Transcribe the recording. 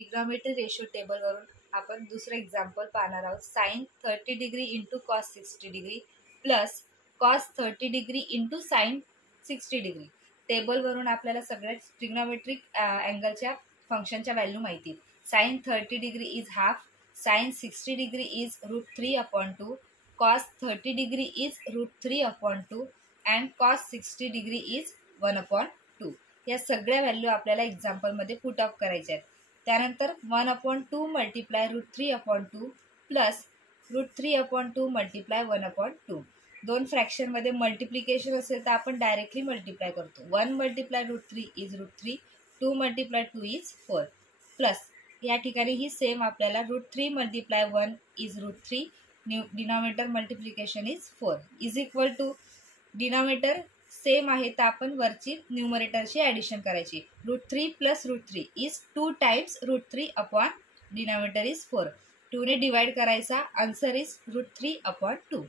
Trigonometry ratio टेबलवरून आपण दुसरं example पाहणार आहोत. Sine 30 degree into cos 60 degree plus cos 30 degree into sine 60 degree. टेबलवरून आपल्याला सगळ्या ट्रिग्नॉमेट्रिक अँगलच्या फंक्शनच्या व्हॅल्यू माहिती आहेत. Sine 30 degree is half, sine 60 degree is √3/2, cos 30 degree is √3/2 and cos 60 degree is 1/2. या सगळ्या व्हॅल्यू आपल्याला एक्झाम्पलमध्ये पुट अप करायच्या आहेत. त्यानंतर 1/2 मल्टिप्लाय √3/2 प्लस √3/2 मल्टिप्लाय 1/2. दोन फ्रॅक्शनमध्ये मल्टिप्लिकेशन असेल तर आपण डायरेक्टली मल्टिप्लाय करतो. 1 multiply √3 is √3, 2 multiply 2 is 4 plus या ठिकाणी ही सेम आपल्याला √3 multiply 1 is √3, denominator multiplication is 4 is equal to denominator same आहे तर आपण वरची न्यूमरेटरची ॲडिशन करायची. √3 plus √3 is 2 times √3 upon denominator is 4. 2 ने डिवाइड करायचा, आन्सर इज √3/2.